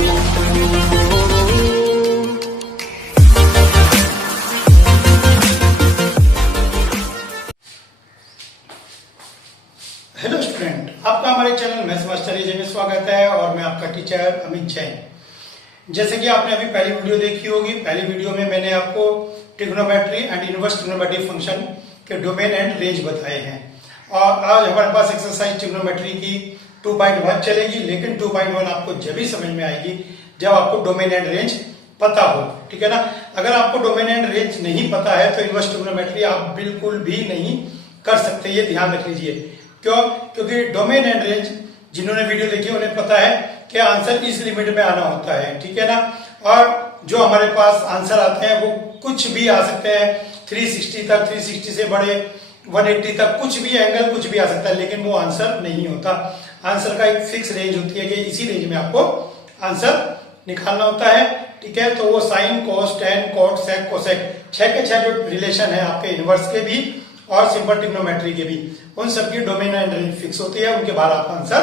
Hello student, आपका हमारे channel maths master में स्वागत है और मैं आपका टीचर अमित जैन। जैसे कि आपने अभी पहली वीडियो देखी होगी, पहली वीडियो में मैंने आपको trigonometry and inverse trigonometry function के डोमेन एंड रेंज बताए हैं और आज हमारे पास एक्सरसाइज ट्रिग्नोमेट्री की 2.1 चलेगी, लेकिन 2.1 आपको जब भी समझ में आएगी जब आपको डोमेन एंड रेंज पता हो, ठीक है ना। अगर आपको डोमेन एंड रेंज नहीं पता है तो इनवर्स ट्रिग्नोमेट्री आप बिल्कुल भी नहीं कर सकते, ये ध्यान रख लीजिए। क्यों? क्योंकि डोमेन एंड रेंज जिन्होंने वीडियो देखी उन्हें पता है कि आंसर इस लिमिट में आना होता है, ठीक है ना। और जो हमारे पास आंसर आते हैं वो कुछ भी आ सकते हैं, 360 तक, 360 से बड़े 180 तक, कुछ भी एंगल कुछ भी आ सकता है, लेकिन वो आंसर नहीं होता। आंसर का एक फिक्स रेंज होती है कि इसी रेंज में आपको आंसर निकालना होता है, ठीक है। तो वो साइन, कोस, टेन, कॉट, सेक, कोसेक, 6 के 6 जो रिलेशन है आपके इनवर्स के भी और सिंपल ट्रिग्नोमेट्री के भी, उन सबकी डोमेन एंड रेंज फिक्स होती है, उनके बाहर आप आंसर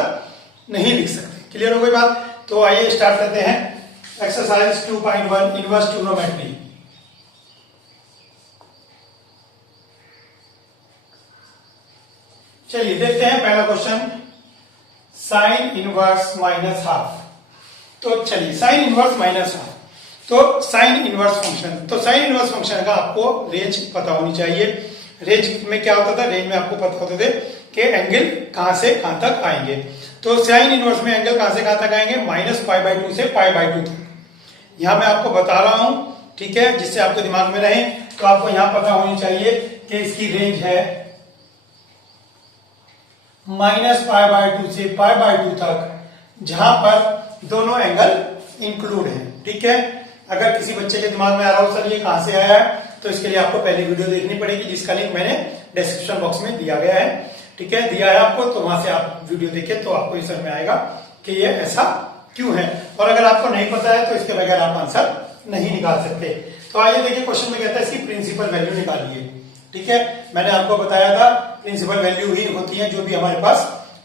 नहीं लिख सकते। क्लियर हो गई बात? तो आइए स्टार्ट करते हैं एक्सरसाइज 2.1 इनवर्स ट्रिग्नोमेट्री। चलिए देखते हैं पहला question, sine inverse minus half. तो चलिए साइन इनवर्स माइनस हाफ, तो साइन इनवर्स फंक्शन, तो साइन इनवर्स फंक्शन का आपको रेंज पता होनी चाहिए। रेंज में क्या होता था? रेंज में आपको पता होते थे कि एंगल कहां से कहां तक आएंगे। तो साइन इनवर्स में एंगल कहां से कहां तक आएंगे? -π/2 से π/2 तक। यहां मैं आपको बता रहा हूं, ठीक है, जिससे आपको दिमाग में रहे। तो आपको यहां पता होनी चाहिए कि इसकी रेंज है -π/2 से π/2 तक, जहां पर दोनों एंगल इंक्लूड है, ठीक है। अगर किसी बच्चे के दिमाग में आ रहा हो सर ये कहां से आया है, तो इसके लिए आपको पहली वीडियो देखनी पड़ेगी, जिसका लिंक मैंने डिस्क्रिप्शन बॉक्स में दिया गया है, ठीक है, दिया है आपको। तो वहां से आप वीडियो देखें तो आपको समझ में आएगा कि ये ऐसा क्यों है। और अगर आपको नहीं पता है तो इसके बगैर आप आंसर नहीं निकाल सकते। तो आइए देखिए, क्वेश्चन में कहता है इसकी प्रिंसिपल वैल्यू निकालिए, ठीक है। मैंने आपको बताया था प्रिंसिपल वैल्यू ही होती है जो भी हमारे पास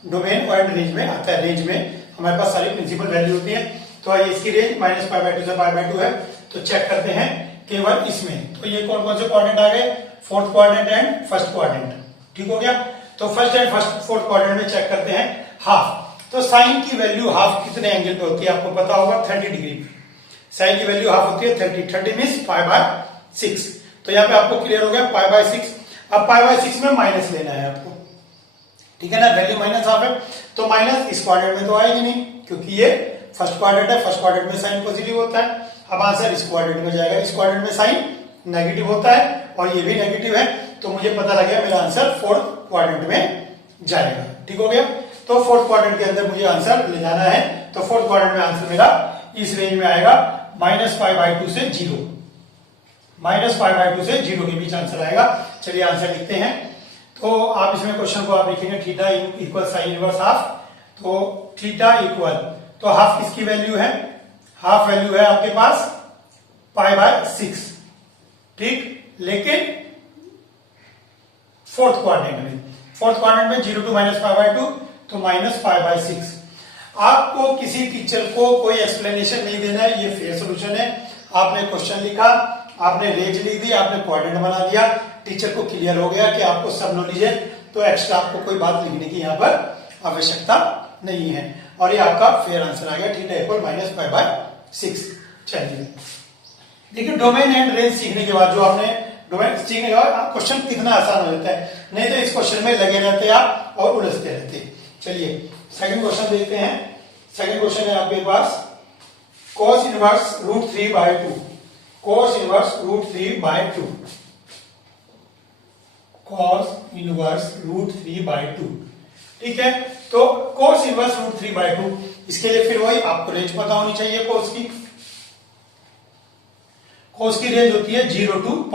डोमेन एंड रेंज में आता है। रेंज में हमारे पास सारी प्रिंसिपल वैल्यू होती है। तो आइए इसकी रेंज -π/2 से π/2 है, तो चेक करते हैं केवल इसमें। तो ये कौन कौन से क्वाड्रेंट आ गए? Fourth quadrant and first quadrant, ठीक हो गया। तो फर्स्ट एंड फोर्थ क्वाड्रेंट में चेक करते हैं हाफ। तो साइन की वैल्यू हाफ कितने एंगल पे होती है आपको पता होगा? 30 डिग्री पे साइन की वैल्यू हाफ होती है 30 मीन्स π/6। तो यहाँ पे आपको क्लियर हो गया π/6। अब π/6 में माइनस लेना है आपको, ठीक है ना। वैल्यू माइनस हाफ है तो माइनस इस क्वाड्रेंट में तो आएगी नहीं, क्योंकि ये फर्स्ट क्वाड्रेंट है, फर्स्ट क्वाड्रेंट में साइन पॉजिटिव होता है। अब आंसर इस क्वाड्रेंट में जाएगा, इस क्वाड्रेंट में साइन नेगेटिव होता है और ये भी नेगेटिव है, तो मुझे पता लग गया मेरा आंसर फोर्थ क्वाड्रेंट में जाएगा, ठीक हो गया। तो फोर्थ क्वाड्रेंट के अंदर मुझे आंसर ले जाना है, तो फोर्थ क्वाड्रेंट में आंसर मेरा इस रेंज में आएगा -π/2 से 0, -π/2 से 0 के बीच आंसर आएगा। चलिए आंसर लिखते हैं। तो आप इसमें क्वेश्चन को आप लिखेंगे theta equal sine inverse half. तो थीटा इक्वल, तो हाफ किसकी वैल्यू है? हाफ वैल्यू है आपके पास π/6, ठीक। लेकिन फोर्थ क्वाड्रेंट में 0 to -π/2, तो -π/6। आपको किसी टीचर को कोई एक्सप्लेनेशन नहीं देना है, ये फेयर सोल्यूशन है। आपने क्वेश्चन लिखा, आपने रेंज लिख दी, आपने क्वाड्रेंट बना दिया, टीचर को क्लियर हो गया कि आपको सब नॉलेज है, तो एक्स्ट्रा आपको कोई बात लिखने की यहाँ पर आवश्यकता नहीं है। और ये आपका फेयर आंसर आ गया, थीटा इक्वल -π/6। चलिए देखिए, डोमेन एंड रेंज सीखने के बाद जो आपने डोमेन सीखने के बाद क्वेश्चन कितना आसान हो जाता है, नहीं तो इस क्वेश्चन में लगे रहते आप और उलझते रहते। चलिए सेकंड क्वेश्चन देखते हैं। सेकंड क्वेश्चन है आपके पास cos inverse √3/2, cos inverse √3/2, cos inverse √3/2, ठीक है। तो cos इनवर्स √3/2, इसके लिए फिर वही आपको रेंज पता होनी चाहिए। cos की रेंज होती है 0 to π,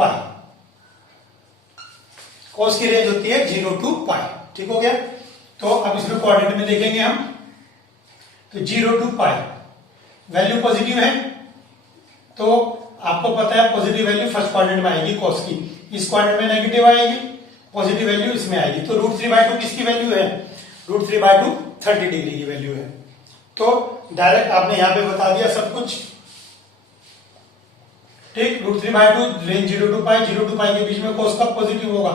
cos की रेंज होती है 0 to π, ठीक हो गया। तो अब इसमें क्वाड्रेंट में देखेंगे हम, तो 0 to π वैल्यू पॉजिटिव है, तो आपको पता है पॉजिटिव वैल्यू फर्स्ट क्वाड्रेंट में आएगी cos की, इस क्वाड्रेंट में नेगेटिव आएगी, पॉजिटिव वैल्यू इसमें आएगी। तो √3/2 किसकी वैल्यू है? √3/2 30 डिग्री की वैल्यू है। तो डायरेक्ट आपने यहाँ पे बता दिया सब कुछ, ठीक। √3/2 रेंज 0 to पाई, 0 to पाई के बीच में कोस कब पॉजिटिव होगा,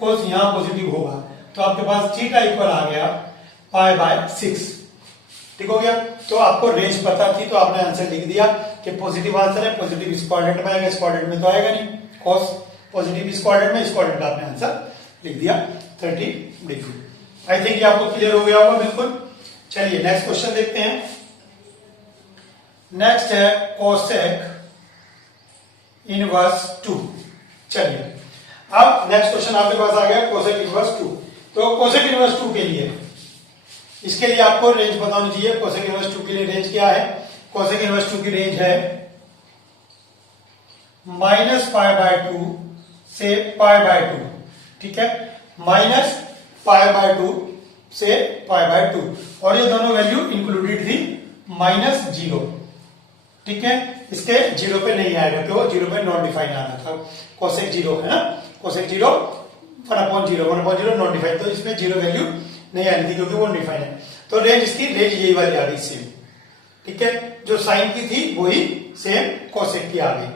कोस यहाँ पॉजिटिव होगा, तो आपके पास थीटा इक्वल आ गया π/6, ठीक हो गया। तो आपको रेंज पता थी तो आपने आंसर लिख दिया कि पॉजिटिव आंसर है, पॉजिटिव इस क्वाड्रेंट में आएगा, इस क्वाड्रेंट में तो आएगा नहीं, कॉस पॉजिटिव इस क्वाड्रेंट में, इस क्वाड्रेंट में आपने आंसर लिख दिया 30 डिग्री। आई थिंक ये आपको क्लियर हो गया होगा बिल्कुल। चलिए नेक्स्ट क्वेश्चन देखते हैं। नेक्स्ट है कोसेक इनवर्स 2। चलिए अब नेक्स्ट क्वेश्चन आपके पास आ गया कोसेक इनवर्स 2। तो कोसेक इनवर्स 2 के लिए, इसके लिए आपको रेंज पता होनी चाहिए। कोसेक इनवर्स 2 के लिए रेंज क्या है, कोसेक इनवर्स 2 की रेंज है -π/2 से π/2, ठीक है, -π/2 से π/2, और ये दोनों वैल्यू इंक्लूडेड थी -0, ठीक है। इसके 0 पे नहीं आएगा, क्यों, 0 पे नॉन डिफाइन आ रहा था, कोसेक 0 है ना, कोसेक 0 1/0 नॉन डिफाइन, तो इसमें 0 वैल्यू नहीं आनी थी क्योंकि वो डिफाइन है। तो रेंज इसकी रेंज यही वाली आ गई सेम, ठीक है, जो साइन की थी वही सेम कोसेक की आ गई,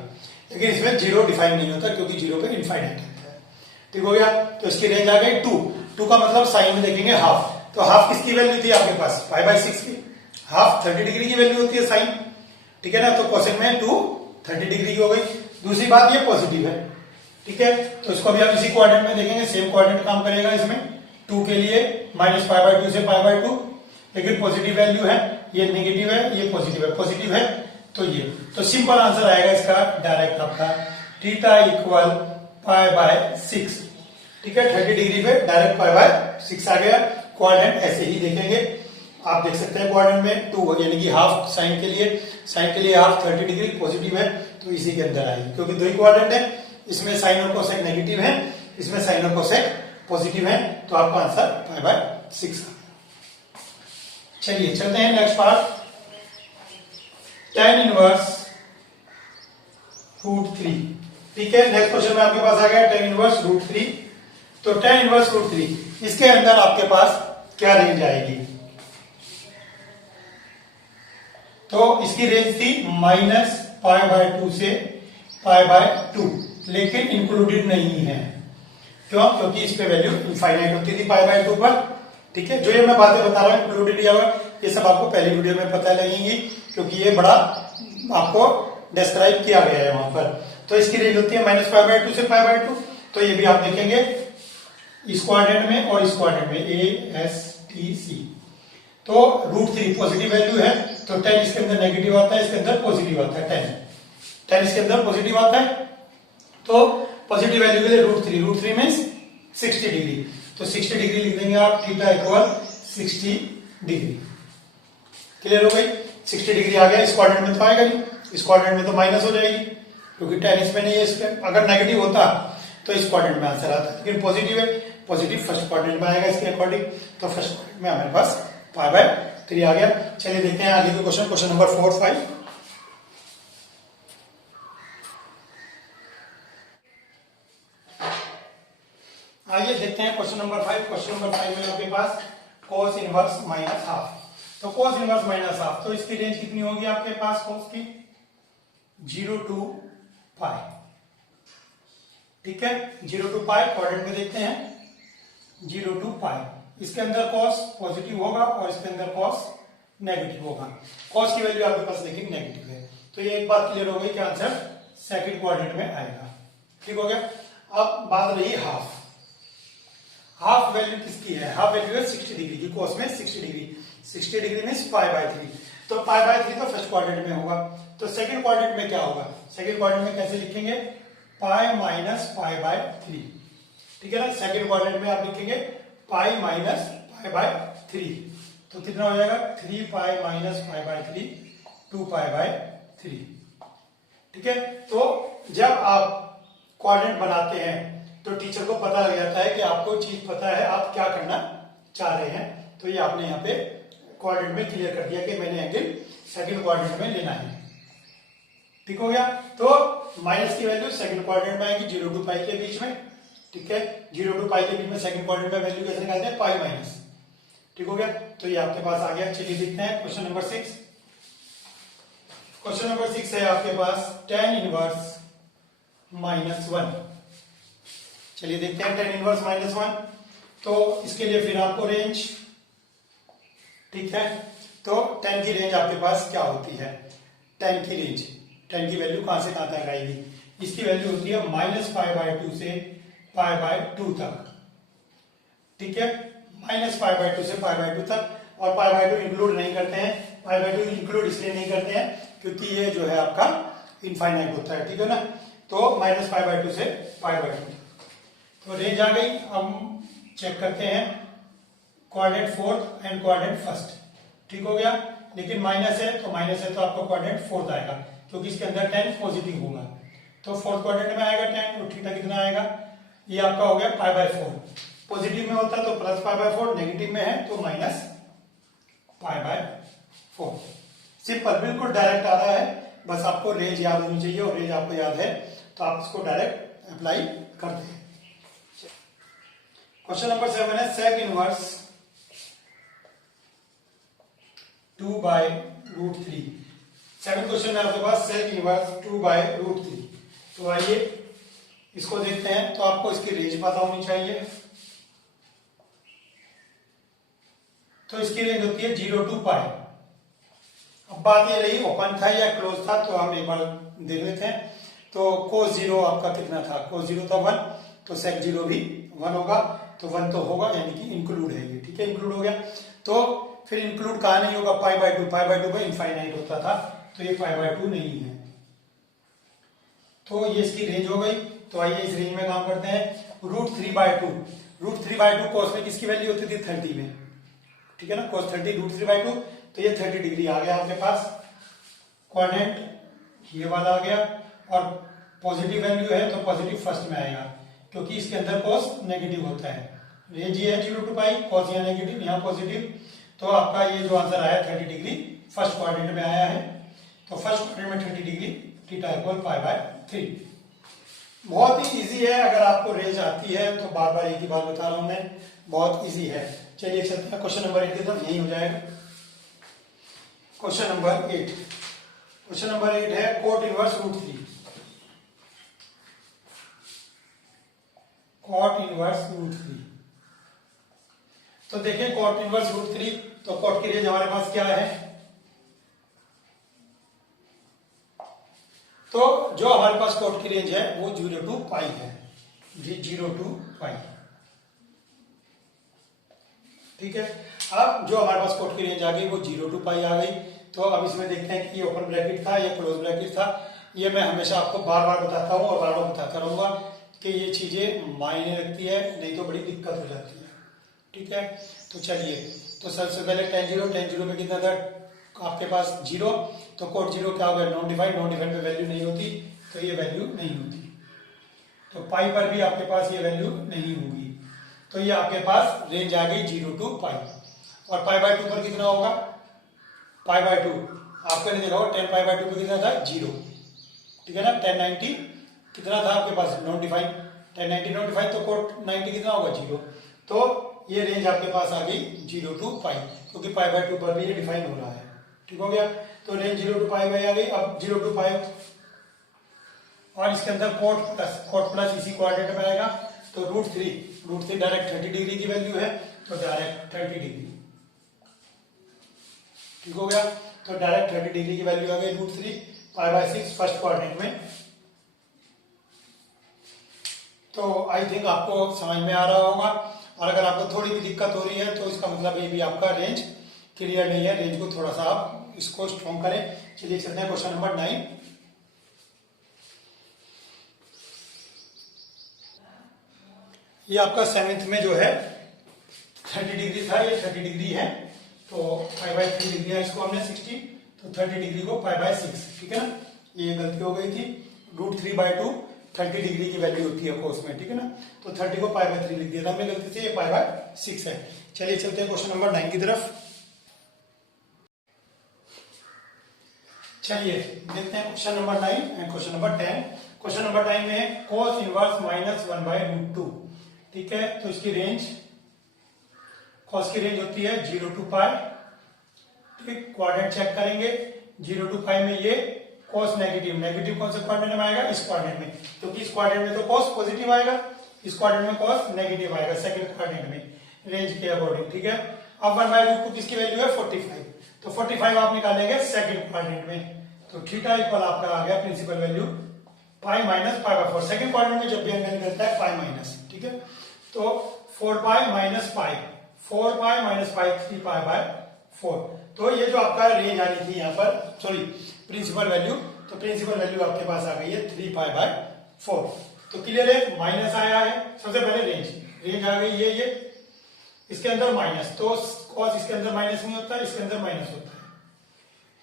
लेकिन इसमें 0 डिफाइन नहीं होता क्योंकि 0 पे इनफाइनाइट है, ठीक हो गया। तो इसकी रेंज आ गई 2 का मतलब साइन में देखेंगे हाफ, तो हाफ किसकी वैल्यू थी आपके पास, π/6 की, हाफ 30 डिग्री की वैल्यू होती है साइन, ठीक है ना, तो कोसेक में 2 30 डिग्री की हो गई। दूसरी बात ये पॉजिटिव है, ठीक है, तो इसको भी आप इसी क्वाड्रेंट में देखेंगे, सेम क्वाड्रेंट काम करेगा इसमें, 2 के लिए -π/2 से π/2, लेकिन पॉजिटिव वैल्यू है, ये नेगेटिव है, ये पॉजिटिव है, तो ये, तो सिंपल आंसर आएगा इसका डायरेक्ट आपका थीटा इक्वल π/6, ठीक है, 30 डिग्री पे डायरेक्ट π/6 आ गया। क्वाड्रेंट ऐसे ही देखेंगे, आप देख सकते हैं क्वाड्रेंट में 2 यानी कि हाफ साइन के लिए हाफ 30 डिग्री पॉजिटिव है, तो इसी के अंदर आएगी, क्योंकि दो ही क्वाड्रेंट है, इसमें साइन और कोसेक नेगेटिव है, इसमें साइन और कोसेक पॉजिटिव है, तो आपका आंसर π/6। चलिए चलते हैं नेक्स्ट पार्ट, tan इनवर्स √3, ठीक है। नेक्स्ट क्वेश्चन में आपके पास आ गया tan इनवर्स √3। तो tan इनवर्स √3, इसके अंदर आपके पास क्या रेंज आएगी, तो इसकी रेंज थी -π/2 से π/2, लेकिन इंक्लूडेड नहीं है, क्यों, क्योंकि इस पे वैल्यू इनफाइनाइट होती थी π/2 पर, ठीक है। जो ये मैं बातें बता रहा हूं इंक्लूडेड या ये सब आपको पहली वीडियो में पता लगेंगी, क्योंकि ये बड़ा आपको डिस्क्राइब किया गया है वहां पर। तो इसकी रेंज होती है -π/2 से π/2, तो ये भी आप देखेंगे इस क्वाड्रेंट में और इस क्वाड्रेंट में ASTC। तो √3 पॉजिटिव वैल्यू है, तो tan इसके अंदर नेगेटिव आता है, इसके अंदर पॉजिटिव आता है, tan इसके अंदर पॉजिटिव आता है, तो पॉजिटिव वैल्यू के लिए √3 मीन्स 60 डिग्री, तो 60 डिग्री लिख देंगे आप, थीटा इक्वल 60 डिग्री। क्लियर हो गई, 60 डिग्री आ गया, इस क्वाड्रेंट में तो आएगा नहीं, इस क्वाड्रेंट में तो माइनस हो जाएगी क्योंकि tan इसमें नहीं है, इसमें अगर नेगेटिव होता तो इस क्वाड्रेंट में आंसर आता, लेकिन पॉजिटिव है, पॉजिटिव फर्स्ट क्वाड्रेंट में आएगा इसके अकॉर्डिंग, तो फर्स्ट क्वाड्रेंट में हमारे पास π/3 आ गया। चलिए देखते हैं आगे के क्वेश्चन नंबर 4, 5। आइए देखते हैं क्वेश्चन नंबर 5। क्वेश्चन नंबर 5 में आपके पास cos इनवर्स -हाफ, तो cos इनवर्स -हाफ, तो इसकी रेंज कितनी होगी आपके पास cos की, 0 to π, ठीक है, 0 to π क्वाड्रेंट में देखते हैं, 0 to π, इसके अंदर cos पॉजिटिव होगा और इसके अंदर cos नेगेटिव होगा, cos की वैल्यू आपके पास लेकिन नेगेटिव है, तो ये एक बात क्लियर हो गई कि आंसर सेकंड क्वाड्रेंट में आएगा, ठीक हो गया। अब बात रही हाफ वैल्यू किसकी है, हाफ वैल्यू है 60 डिग्री की, cos में 60 डिग्री मींस π/3, तो π/3 तो फर्स्ट क्वाड्रेंट में होगा, तो सेकंड क्वाड्रेंट में क्या होगा, सेकंड क्वाड्रेंट में कैसे लिखेंगे, π माइनस π/3, ठीक है ना, सेकंड क्वाड्रेंट में आप लिखेंगे π माइनस π/3, तो कितना हो जाएगा 3π माइनस π/3 2π/3, ठीक है। तो जब आप क्वाड्रेंट बनाते हैं तो टीचर को पता लग जाता है कि आपको चीज पता है, आप क्या करना चाह रहे हैं, तो ये आपने यहाँ पे क्वाड्रेंट में क्लियर कर दिया कि मैंने एंगल सेकंड क्वाड्रेंट में लेना है, ठीक हो गया। तो माइनस की वैल्यू सेकंड क्वाड्रेंट में आएगी 0 to π के बीच में, ठीक है, 0 to π के बीच में सेकंड क्वाड्रेंट में वैल्यू कैसे निकालते हैं, π माइनस, ठीक हो गया। तो ये आपके पास आ गया। चलिए देखते हैं क्वेश्चन नंबर 6। क्वेश्चन नंबर 6 है आपके पास tan इनवर्स -1। चलिए देखते हैं tan इनवर्स -1। तो इसके लिए फिर आपको रेंज, ठीक है, तो tan की रेंज आपके पास क्या होती है? tan की रेंज, tan की वैल्यू कहां से कहां तक आएगी? इसकी वैल्यू होती है -π/2 से π/2 तक, ठीक है, -π/2 से π/2 तक। और π/2 इंक्लूड नहीं करते हैं, π/2 इंक्लूड इसलिए नहीं करते हैं क्योंकि ये जो है आपका इनफाइनाइट होता है, ठीक है ना। तो -π/2 से π/2। तो रेंज आ गई। हम चेक करते हैं quadrant fourth and quadrant first, ठीक हो गया। लेकिन माइनस है तो आपका क्वाड्रेंट फोर्थ आएगा क्योंकि इसके अंदर 10 पॉजिटिव होगा। तो फोर्थ क्वाड्रेंट में आएगा 10, तो थीटा कितना आएगा? ये आपका हो गया π/4। पॉजिटिव में होता तो प्लस π/4, नेगेटिव में है तो -π/4। सिंपल, बिल्कुल डायरेक्ट आ रहा है। बस आपको रेंज याद होनी चाहिए, और रेंज आपको याद है तो आप इसको डायरेक्ट अप्लाई करते हैं। क्वेश्चन नंबर 7 है sec इनवर्स 2/√3। 7 क्वेश्चन है आपके पास sec इनवर्स 2/√3। तो आइए इसको देखते हैं। तो आपको इसकी रेंज पता होनी चाहिए। तो इसकी रेंज होती है 0 to π। अब बात ये रही ओपन था या क्लोज था, तो हम एक बार देख लेते हैं। तो cos 0 आपका कितना था? cos 0 था 1, तो sec 0 भी 1 होगा। तो 1 तो होगा, यानी कि इंक्लूड है ये, ठीक है, इंक्लूड हो गया। तो फिर इंक्लूड कहा नहीं होगा? π/2 पे इनफाइनाइट होता था, तो ये π/2 नहीं है। तो ये इसकी रेंज हो गई। तो आइए इस रेंज में काम करते हैं। √3/2, √3/2 cos में किसकी वैल्यू होती थी? 30 में, ठीक है ना। cos 30 √3/2, तो ये 30 डिग्री आ गया आपके पास। क्वाड्रेंट ये वाला आ गया, और पॉजिटिव वैल्यू है तो पॉजिटिव फर्स्ट में आएगा क्योंकि इसके अंदर cos नेगेटिव होता है। रेंज ये है 0 to π, cos यहाँ नेगेटिव यहाँ पॉजिटिव। तो आपका ये जो आंसर आया 30 डिग्री फर्स्ट क्वाड्रेंट में आया है। तो फर्स्ट क्वाड्रेंट में 30 डिग्री, थीटा इक्वल π/3। बहुत ही इजी है। अगर आपको रेंज आती है तो बार बार एक ही बात बता रहा हूं मैं, बहुत इजी है। चलिए चलते हैं क्वेश्चन नंबर 8 की तरफ, यही हो जाएगा। क्वेश्चन नंबर 8, क्वेश्चन नंबर 8 है cot इनवर्स √3। cot inverse √3। तो देखिए cot इनवर्स √3, तो cot की रेंज हमारे पास क्या है? तो जो हमारे पास cot की रेंज है वो 0 to π है, 0 to π, ठीक है। अब जो हमारे पास cot की रेंज आ गई वो 0 to π आ गई। तो अब इसमें देखते हैं कि ये ओपन ब्रैकेट था या क्लोज ब्रैकेट था। ये मैं हमेशा आपको बार बार बताता हूँ और बार बार बताता रहूंगा कि ये चीजें मायने रखती है, नहीं तो बड़ी दिक्कत हो जाती है, ठीक है। तो चलिए, तो सबसे पहले tan 0 में कितना था आपके पास? 0। तो cot 0 क्या होगा? नॉन डिफाइंड, नॉन डिफाइंड पे वैल्यू नहीं होती, तो ये वैल्यू नहीं होती। तो पाई पर भी आपके पास ये वैल्यू नहीं होगी। तो ये आपके पास रेंज आ गई 0 to π। और π/2 पर कितना होगा? π/2 आपने देखा होगा, 10 π/2 पे कितना था? 0, ठीक है ना। 1090 कितना था आपके पास? नॉन डिफाइंड, 1090 नॉन डिफाइंड, तो cot 90 कितना होगा? 0। तो ये रेंज आपके पास आ गई 0 to π, क्योंकि π/2 पर भी ये डिफाइन हो रहा है, ठीक हो गया। तो रेंज 0 to π में आ गई। अब 0 to π, और इसके अंदर cot प्लस इसी क्वाड्रेंट में आएगा। तो √3 डायरेक्ट 30 डिग्री की वैल्यू है, तो डायरेक्ट 30 डिग्री, ठीक हो गया। तो डायरेक्ट 30 डिग्री की वैल्यू आ गई √3 π/6 फर्स्ट क्वाड्रेंट में। तो आई थिंक आपको समझ में आ रहा होगा। और अगर आपको थोड़ी भी दिक्कत हो रही है तो इसका मतलब ये भी आपका रेंज क्लियर नहीं है। रेंज को थोड़ा सा आप इसको स्ट्रॉन्ग करें। चलिए चलते हैं क्वेश्चन नंबर 9। ये आपका 7th में जो है 30 डिग्री था, ये 30 डिग्री है। तो π/3 लिख दिया इसको हमने 60, तो 30 डिग्री को π/6, ठीक है ना। ये गलती हो गई थी। √3/2 30 डिग्री की वैल्यू होती है कोस में, ठीक है ना। तो 30 को π/3 लिख दिया था हमने गलती से, ये π/6 है। चलिए चलते हैं क्वेश्चन नंबर 9 की तरफ। चलिए देखते हैं question number 9 and question number 10। Question number 10 में cos इनवर्स -1/√2, ठीक है। तो इसकी रेंज, cos की रेंज होती है 0 to π, ठीक। क्वाड्रेंट चेक करेंगे, 0 to पाई में ये cos नेगेटिव, नेगेटिव कौन से क्वाड्रेंट में आएगा? इस क्वाड्रेंट में, क्योंकि इस क्वाड्रेंट में तो cos पॉजिटिव आएगा, इस क्वाड्रेंट में cos नेगेटिव आएगा, सेकंड क्वाड्रेंट में रेंज के अकॉर्डिंग, ठीक है। अब 1/√2 किसकी वैल्यू है? 45, तो 45 आप निकालेंगे सेकंड क्वाड्रेंट में, तो थीटा इक्वल आपका आ गया principal value pi minus pi by 4। Second quadrant में जब भी एंगल करता है पाई माइनस, ठीक है, तो 4 पाई minus pi, 4 pi minus pi, 3 pi by 4। तो ये जो आपका रेंज आ रही थी यहाँ पर, सॉरी प्रिंसिपल वैल्यू, तो प्रिंसिपल वैल्यू आपके पास आ गई है 3 पाई बाय 4। तो क्लियर है, माइनस आया है सबसे पहले, रेंज आ गई ये इसके अंदर माइनस, तो cos इसके अंदर माइनस नहीं होता, इसके अंदर माइनस होता है,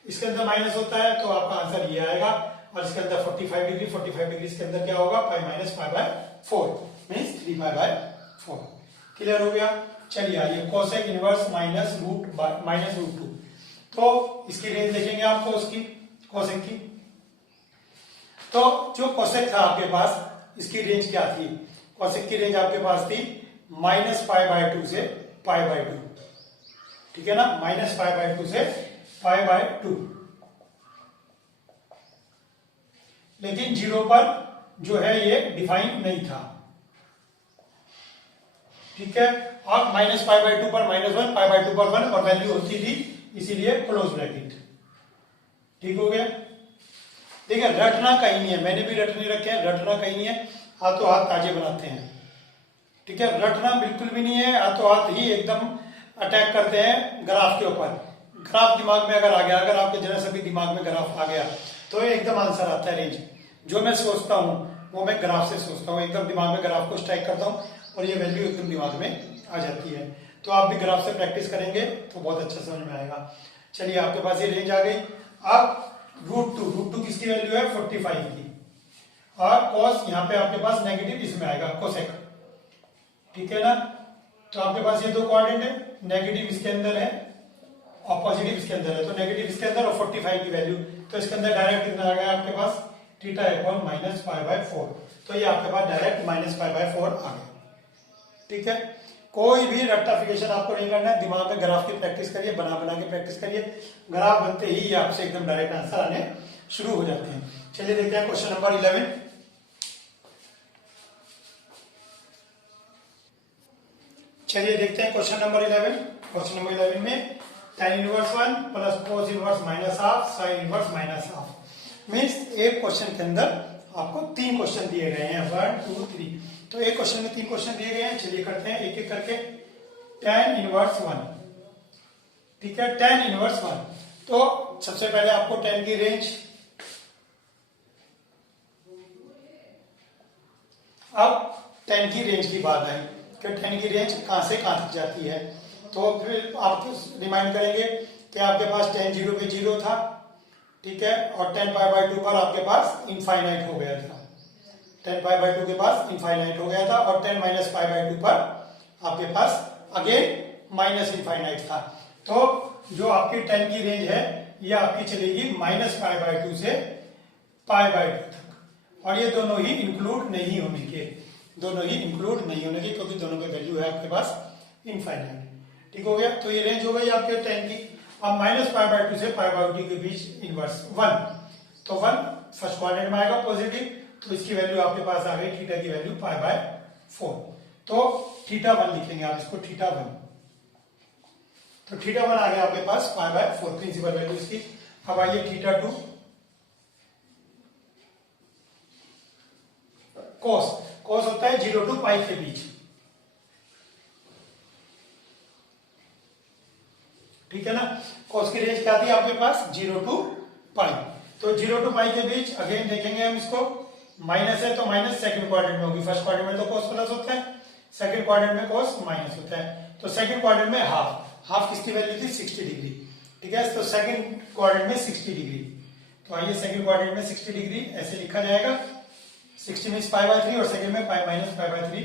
इसके अंदर माइनस होता है, तो आपका आंसर ये आएगा। और इसके अंदर 45 डिग्री, 45 डिग्री इसके अंदर क्या होगा? पाई minus pi by 4 means 3 pi by 4। Clear हो गया? चलिए आइए कोसेक इनवर्स माइनस रूट 2, तो इसकी रेंज देखेंगे आपको उसकी कोसेक की। तो जो कोसेक था आपके पास, इसकी रेंज क्या थी? कोसेक की रेंज आपके पास थी माइनस पाई बाय 2 से पाई बाय 2, ठीक है ना, माइनस पाई बाय 2 से पाई बाय 2। लेकिन 0 पर जो है ये डिफाइन नहीं था, ठीक है। और माइनस पाई बाय 2 पर -1, पाई बाय 2 पर 1 और वैल्यू होती थी, इसीलिए क्लोज ब्रैकेट, ठीक हो गया। देखिए रटना कहीं नहीं है, मैंने भी रट नहीं रखे हैं, रटना कहीं नहीं है, हाथों हाथ ताजे बनाते हैं, ठीक है। रटना बिल्कुल भी नहीं है, हाथों हाथ ही एकदम अटैक करते हैं ग्राफ के ऊपर। ग्राफ दिमाग में अगर आ गया, अगर आपके जरा सभी दिमाग में ग्राफ आ गया, तो एकदम आंसर आता है रेंज। जो मैं सोचता हूं वो मैं ग्राफ से सोचता हूं, एकदम दिमाग में ग्राफ को स्ट्राइक करता हूं और ये वैल्यू एकदम दिमाग में आ जाती है। तो आप भी ग्राफ से प्रैक्टिस करेंगे तो बहुत अच्छा समझ में आएगा। चलिए आपके पास ये रेंज आ गई। अब रूट टू किसकी वैल्यू है? 45 की, और कॉस यहाँ पे आपके पास नेगेटिव इसमें आएगा कोसेक, ठीक है ना। तो आपके पास ये दो क्वाड्रेंट है, नेगेटिव इसके अंदर है और पॉजिटिव इसके अंदर है, तो नेगेटिव इसके अंदर और 45 की वैल्यू, तो इसके अंदर डायरेक्ट कितना आ गया आपके पास? Theta equal minus pi by 4। तो ये आपके पास डायरेक्ट माइनस पाई बाय 4 आ गया, ठीक है। कोई भी रेक्टिफिकेशन आपको नहीं करना है, दिमाग में ग्राफ की प्रैक्टिस करिए, बना बना के प्रैक्टिस करिए, ग्राफ बनते ही आपसे एकदम डायरेक्ट आंसर आने शुरू हो जाते हैं। चलिए देखते हैं क्वेश्चन नंबर 11। चलिए देखते हैं क्वेश्चन नंबर 11। क्वेश्चन नंबर 11 में tan inverse 1 plus cos inverse minus half sin inverse minus half, means एक क्वेश्चन के अंदर आपको 3 क्वेश्चन दिए गए हैं, 1 2 3। तो एक क्वेश्चन में 3 क्वेश्चन दिए गए हैं, चलिए करते हैं एक एक करके। tan इनवर्स 1, ठीक है, tan इनवर्स 1। तो सबसे पहले आपको tan की रेंज, अब tan की रेंज की बात आई कि tan की रेंज कहां से कहां तक जाती है। तो फिर आप रिमाइंड करेंगे कि आपके पास tan 0 पे 0 था, ठीक है, और tan पाई बाय 2 पर आपके पास इनफाइनाइट हो गया था, tan पाई बाय 2 के पास इनफाइनाइट हो गया था, और tan माइनस पाई बाय 2 पर आपके पास अगेन माइनस इनफाइनाइट था। तो जो आपकी tan की रेंज है ये आपकी चलेगी माइनस पाई बाय 2 से पाई बाय 2 तक, और ये दोनों ही इंक्लूड नहीं होने के, दोनों ही इंक्लूड नहीं होने के, क्योंकि दोनों का वैल्यू है आपके पास इनफाइनाइट, ठीक हो गया। तो ये रेंज हो गई आपके tan की। अब माइनस पाई बाय 2 से पाई बाय 2 के बीच इनवर्स 1, तो 1 फर्स्ट क्वाड्रेंट में आएगा पॉजिटिव, तो इसकी वैल्यू आपके पास आ गई थीटा की वैल्यू पाई बाय 4। तो थीटा 1 लिखेंगे आप इसको, थीटा 1। तो थीटा 1 आ गया आपके पास पाई बाय 4 प्रिंसिपल वैल्यू इसकी। अब आइए थीटा 2, कॉस होता है 0 टू पाई के बीच, ठीक है ना। कॉस की रेंज क्या थी आपके पास? 0 टू पाई। तो 0 टू पाई के बीच अगेन देखेंगे हम इसको, माइनस है तो माइनस सेकंड क्वाड्रेंट में होगी, फर्स्ट क्वाड्रेंट में तो कॉस प्लस होता है, सेकंड क्वाड्रेंट में कॉस माइनस होता है। तो सेकंड क्वाड्रेंट में हाफ किसकी वैल्यू थी? 60 डिग्री, ठीक है। तो सेकंड क्वाड्रेंट में 60 डिग्री, तो आइए सेकंड क्वाड्रेंट में 60 डिग्री ऐसे लिखा जाएगा, 60 मीन्स पाई बाय 3 और सेकंड में पाई minus pi bye 3,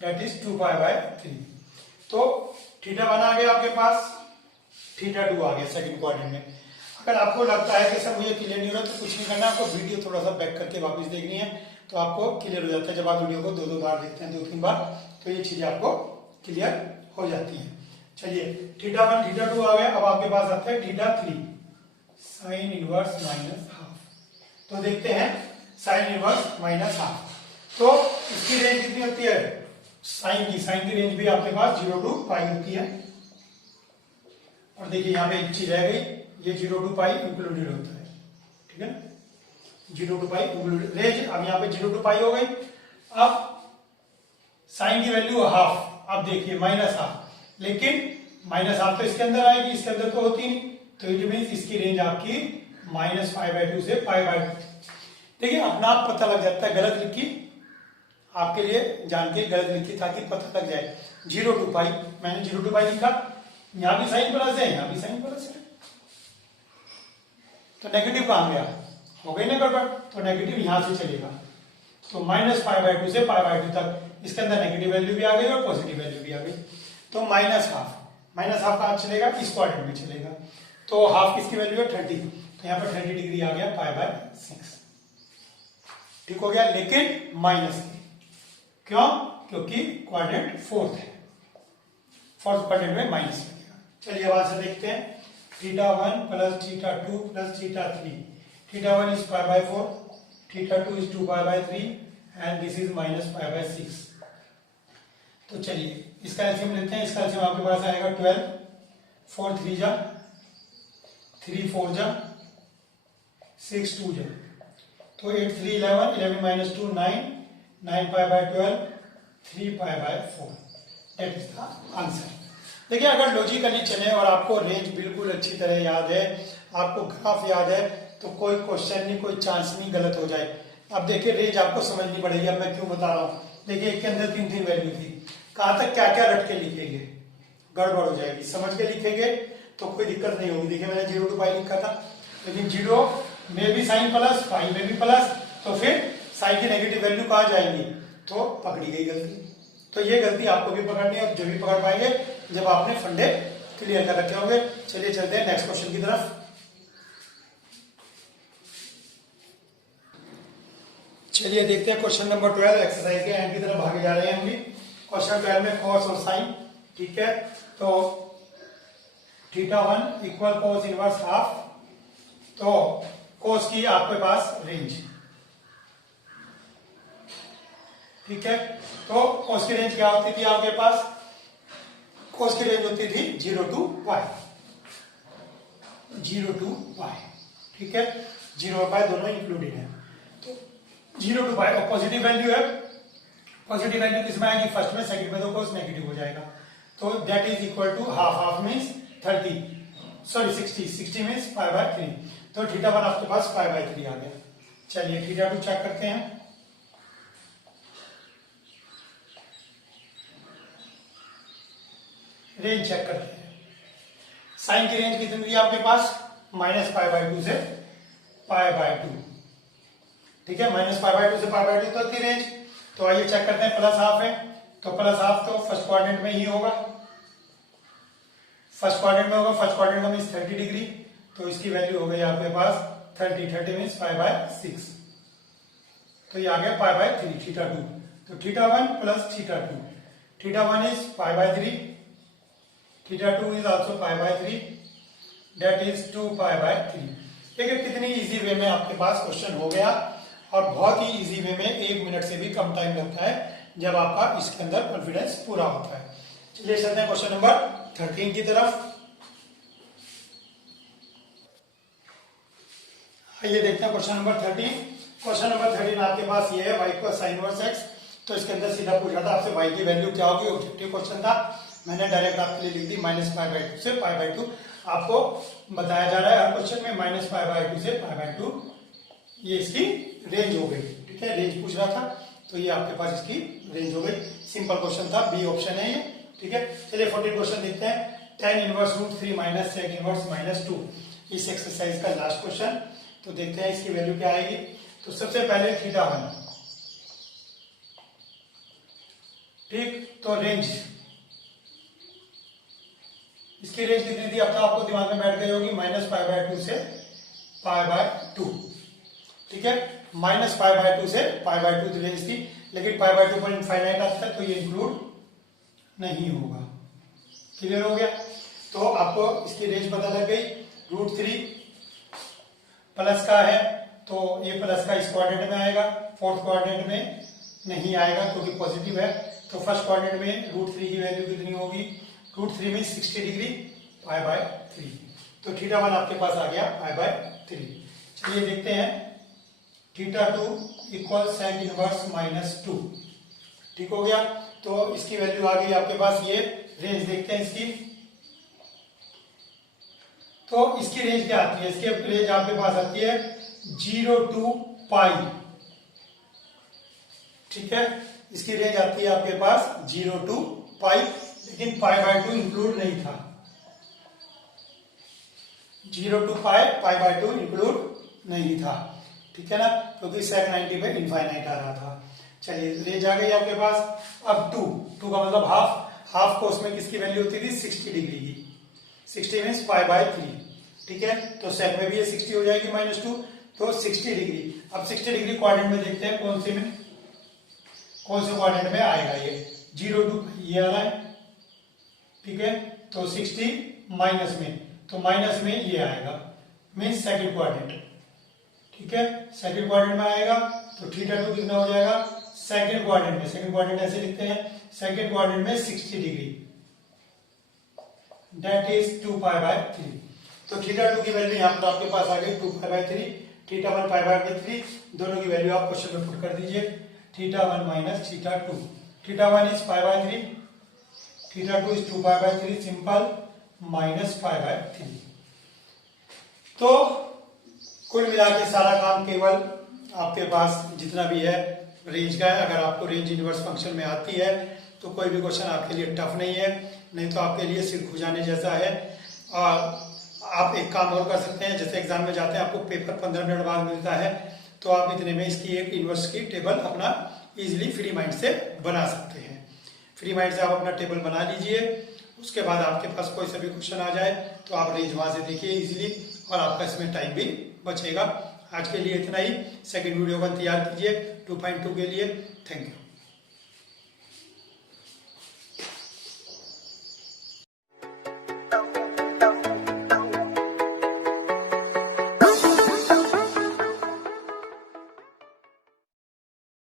that is 2 pi by 3। तो थीटा 1 आ गया आपके पास, थीटा 2 आ गया सेकंड क्वाड्रेंट में। अगर आपको लगता है कि सर मुझे क्लियर नहीं हो रहा तो कुछ नहीं करना, आपको वीडियो थोड़ा सा बैक करके वापस देखनी है, तो आपको क्लियर हो जाता है। जब आप वीडियो को 2-2 बार देखते हैं, 2-3 बार, तो ये चीजें आपको क्लियर हो जाती है। चलिए थीटा 1 थीटा 2 आ गया। अब आपके पास आता है theta 3, sine inverse minus half. तो देखते हैं साइन इनवर्स माइनस हाफ, तो इसकी रेंज कितनी होती है साइन की रेंज भी आपके पास 0 टू पाई होती है। और देखिए यहाँ पे एक चीज रह गई, ये 0 टू पाई इंक्लूडेड होता है, ठीक है, 0 टू पाई इंक्लूडेड रेंज। अब यहाँ पे 0 टू पाई हो गई। अब साइन की वैल्यू हाफ, अब देखिए माइनस हाफ, लेकिन माइनस हाफ तो इसके अंदर आएगी, इसके अंदर तो होती नहीं, तो इट मीन्स इसकी रेंज आपकी -π/2 से π/2। देखिए अपना आप पता लग जाता है, गलत लिखी आपके लिए जान के गलत लिखी ताकि पता लग जाए। 0 टू पाई, मैंने 0 टू पाई लिखा, यहां भी साइन प्लस है, यहां भी साइन प्लस है, तो नेगेटिव कहां गया, हो गई ना गड़बड़, तो नेगेटिव यहां से चलेगा। तो -π/2 से π/2 तक इसके अंदर नेगेटिव वैल्यू भी आ गई और पॉजिटिव वैल्यू भी आ गई। तो माइनस हाफ कहां चलेगा, इस क्वाड्रेंट में चलेगा। तो हाफ किसकी वैल्यू है 30, तो यहाँ पर 30 डिग्री आ गया π/6, ठीक हो गया, लेकिन माइनस की, क्यों, क्योंकि क्वाड्रेंट फोर्थ है, फोर्थ क्वाड्रेंट में माइनस लगेगा। चलिए अब से देखते हैं, θ1 plus θ2 plus θ3, θ1 is π/4, θ2 is 2π/3 and this is -π/6। तो चलिए इसका एलसीएम लेते हैं, इसका एलसीएम आपके पास आएगा 12, 4 3 जा, 3 4 जा, 6 2 जा, तो 8 3 11, 11 minus 2 9, 9π/12, 3π/4, that is the answer. देखिए अगर लॉजिकली चले और आपको रेंज बिल्कुल अच्छी तरह याद है, आपको ग्राफ याद है, तो कोई क्वेश्चन नहीं, कोई चांस नहीं गलत हो जाए। अब देखिए रेंज आपको समझनी पड़ेगी, अब मैं क्यों बता रहा हूँ। देखिए एक के अंदर 3 वैल्यू थी, कहां तक क्या क्या रट के लिखेंगे, गड़बड़ हो जाएगी, समझ के लिखेंगे तो कोई दिक्कत नहीं होगी। देखिए मैंने 0 टू पाई लिखा था, लेकिन 0 में भी साइन प्लस, पाई में भी प्लस, तो फिर साइन की नेगेटिव वैल्यू कहां जाएगी, तो पकड़ी गई गलती। तो ये गलती आपको भी पकड़नी है, और जो भी पकड़ पाएंगे जब आपने फंडे क्लियर कर रखे होंगे। चलिए चलते हैं नेक्स्ट क्वेश्चन की तरफ। चलिए देखते हैं क्वेश्चन नंबर 12, एक्सरसाइज के एंड की तरफ भागे जा रहे हैं हम भी। क्वेश्चन 12 में कॉस और साइन, ठीक है, तो θ1 इक्वल कॉस इनवर्स हाफ, तो कॉस की आपके पास रेंज, ठीक है, तो कॉस की रेंज क्या होती थी आपके पास, कॉस की रेंज होती थी 0 टू पाई, 0 टू पाई, ठीक है, 0 और पाई दोनों इंक्लूडेड है। तो 0 टू पाई, और पॉजिटिव वैल्यू है, पॉजिटिव वैल्यू किसमें आएगी, फर्स्ट में, सेकंड में तो कॉस नेगेटिव हो जाएगा। तो that is equal to half means 30, sorry 60 means π/3, तो θ1 आपके पास π/3 आ गया। चलिए θ2 चेक करते हैं, रेंज चेक करते हैं। साइन की रेंज कितनी थी आपके पास, -π/2 से π/2, ठीक है, -π/2 से π/2 तक की रेंज। तो आइए चेक करते हैं, प्लस हाफ है, तो प्लस हाफ तो फर्स्ट क्वाड्रेंट में ही होगा, फर्स्ट क्वाड्रेंट में होगा, फर्स्ट क्वाड्रेंट में मीन्स 30 डिग्री, तो इसकी वैल्यू हो गई आपके पास 30 मीन्स π/6, तो ये आ गया π/3 θ2, तो θ1 plus θ2, θ1 is π/3, θ2 is also π/3, that is 2π/3। देखिए कितनी इजी वे में आपके पास क्वेश्चन हो गया, और बहुत ही इजी वे में 1 मिनट से भी कम टाइम लगता है जब आपका इसके अंदर कॉन्फिडेंस पूरा होता है। चलिए चलते हैं क्वेश्चन नंबर 13 की तरफ। आइए देखते हैं क्वेश्चन नंबर 13। क्वेश्चन नंबर 13 आपके पास ये है, y को sin इनवर्स x, तो इसके अंदर सीधा पूछा था आपसे y की वैल्यू क्या होगी, ऑब्जेक्टिव क्वेश्चन था, मैंने डायरेक्ट आपके लिए लिख दी -π/2 से π/2। आपको बताया जा रहा है हर क्वेश्चन में -π/2 से π/2, ये इसकी रेंज हो गई, ठीक है, रेंज पूछ रहा था, तो ये आपके पास इसकी रेंज हो गई। सिंपल क्वेश्चन था, बी ऑप्शन है ये, ठीक है। चलिए 14 क्वेश्चन देखते हैं। tan inverse √3 minus sec inverse -2, इस एक्सरसाइज का लास्ट क्वेश्चन। तो देखते हैं इसकी वैल्यू क्या आएगी। तो सबसे पहले θ1, ठीक, तो रेंज, इसकी रेंज कितनी थी, अब तो आपको दिमाग में बैठ गई होगी, -π/2 से π/2, ठीक है, -π/2 से π/2 की रेंज थी, लेकिन π/2 पर इनफाइनाइट आता है, तो ये इंक्लूड नहीं होगा। क्लियर हो गया। तो आपको इसकी रेंज पता लग गई, √3 प्लस का है तो ये प्लस का इस क्वाड्रेंट में आएगा, फोर्थ क्वाड्रेंट में नहीं आएगा क्योंकि पॉजिटिव है। तो फर्स्ट क्वाड्रेंट में √3 की वैल्यू कितनी होगी, √3 में 60 डिग्री π/3। तो θ1 आपके पास आ गया π/3। चलिए देखते हैं, θ2 इक्वल सेक इनवर्स -2। ठीक हो गया। तो इसकी वैल्यू आ गई आपके पास, ये रेंज देखते हैं इसकी। तो इसकी रेंज क्या आती है, इसकी रेंज आपके पास आती है 0 to π। ठीक है, इसकी रेंज आती है आपके पास 0 to π, लेकिन π/2 इंक्लूड नहीं था। 0 to π/2 इंक्लूड नहीं था। ठीक है ना, क्योंकि सेक 90 पे इनफाइनाइट आ रहा था। चलिए रेंज आ गई आपके पास। अब 2 का मतलब हाफ को उसमें किसकी वैल्यू होती थी, 60 डिग्री की। 60 मीन्स π/3। ठीक है, तो सेक में भी ये 60 हो जाएगी -2, तो 60 डिग्री। अब 60 डिग्री क्वाड्रेंट में देखते हैं कौन से क्वाड्रेंट में आएगा ये। 0 to ये आ रहा है। ठीक है, तो 60 माइनस में, तो माइनस में ये आएगा, मीन्स सेकंड क्वाड्रेंट। ठीक है, सेकंड क्वाड्रेंट में आएगा तो θ2 कितना हो जाएगा, सेकंड क्वाड्रेंट में। सेकंड क्वाड्रेंट ऐसे लिखते हैं, सेकंड क्वाड्रेंट में 60 डिग्री, दैट इज 2π/3। तो θ2 की वैल्यू यहाँ पर आपके पास आ गई 2π/3, θ1 π/3। दोनों की वैल्यू आप क्वेश्चन में पुट कर दीजिए, θ1 minus θ2। θ1 is π/3, θ2 is 2π/3 simple, minus π/3। तो कुल मिला के सारा काम केवल आपके पास जितना भी है रेंज का है। अगर आपको रेंज इनवर्स फंक्शन में आती है तो कोई भी क्वेश्चन आपके लिए टफ नहीं है, नहीं तो आपके लिए सिर खुजाने जैसा है। और आप एक काम और कर सकते हैं, जैसे एग्जाम में जाते हैं आपको पेपर 15 मिनट बाद मिलता है, तो आप इतने में इसकी एक इनवर्स की टेबल अपना इजीली फ्री माइंड से बना सकते हैं। फ्री माइंड से आप अपना टेबल बना लीजिए, उसके बाद आपके पास कोई सा भी क्वेश्चन आ जाए तो आप रेंज वहां से देखिए इजीली, और आपका इसमें टाइम भी बचेगा। आज के लिए इतना ही। सेकंड वीडियो का तैयार कीजिए 2.2 के लिए। Thank you.